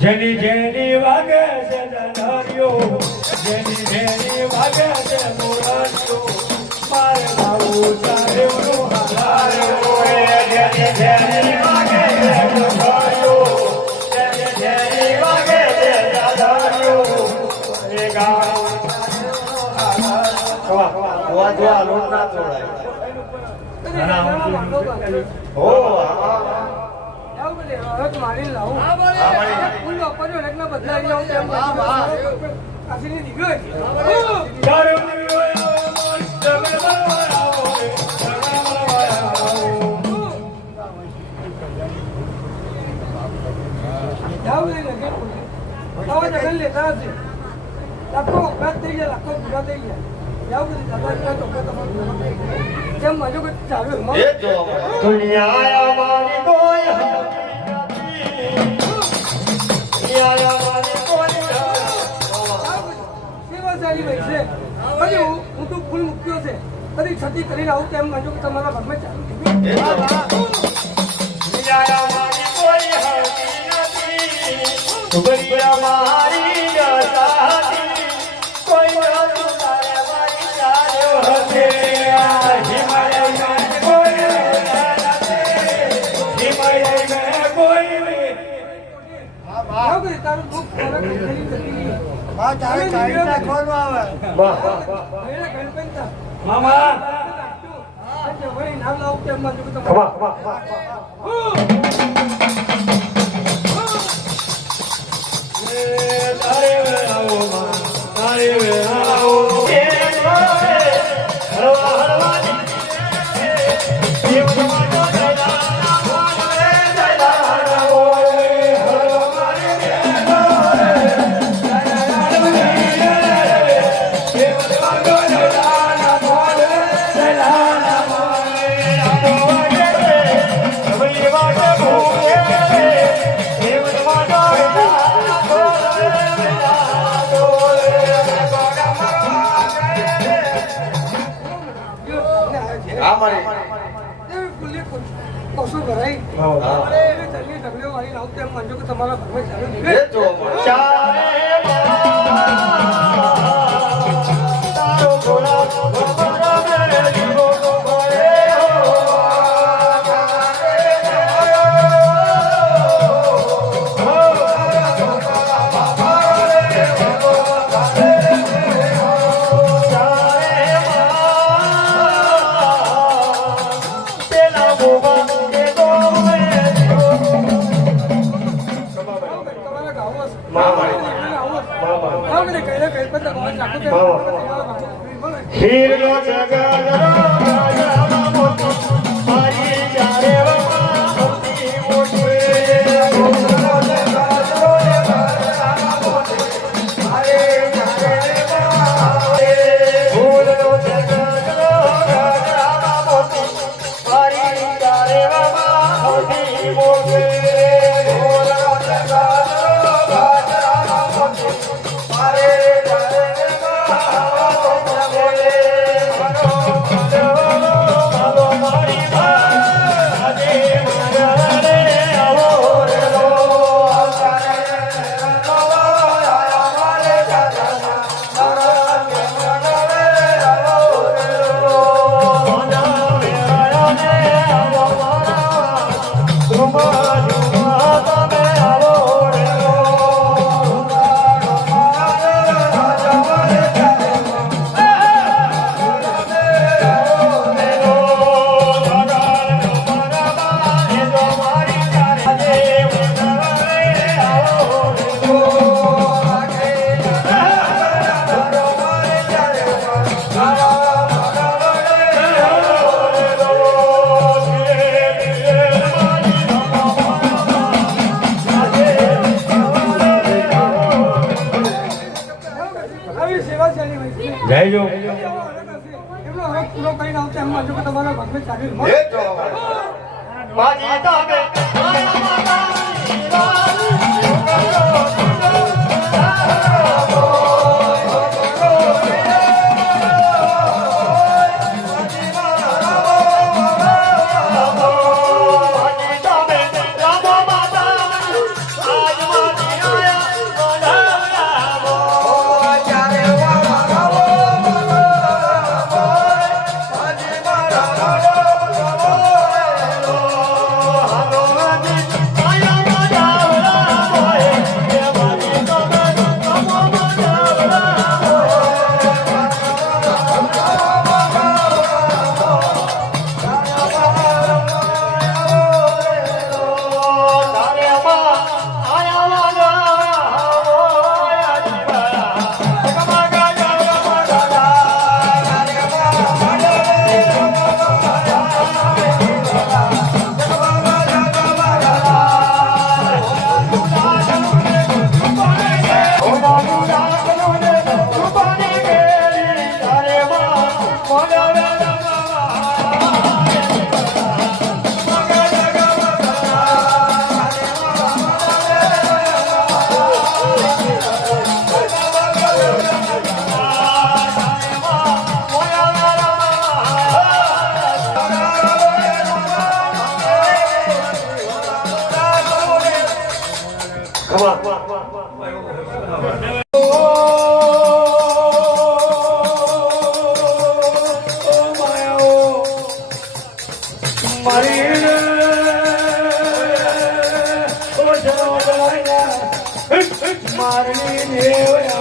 જેની જેની વાગે છે ધનારીઓ જેની જેની વાગે છે મોરારીઓ મારે ભાવું ચાલ્યો હાલાયો જેની જેની વાગે છે ધનારીઓ જેની જેની વાગે છે ધનારીઓ એ ગાવ કવા દોવા લોટ ના છોડાય ઓ મારી લાવું ફૂલ વાપર્યો લગ્ન બદલાઈ જાવ તેમ કાશીની નીકળે જગન લેતા હશે લાખો અપરાધ થઈ ગયા લાખો પૂરા થઈ ગયા જેમ મજો કે ચાલુ દુનિયા અમારી કોઈ સેવાશાળી ભાઈ છે હજુ હું તો ફૂલ મૂક્યો છે કદી છતી કરીને આવું તેમ મજો કે તમારા ભાગમાં ચાલુ તારું દુઃખ મામા નામ લાવું તેમ મજો કે તમારા ભાગમાં Hare જયજો એમનો હવે પૂરો કરીને આવતા એમ માનજો કે તમારા ભાગમાં ચાલ્યું એ જો માજી તમે મારી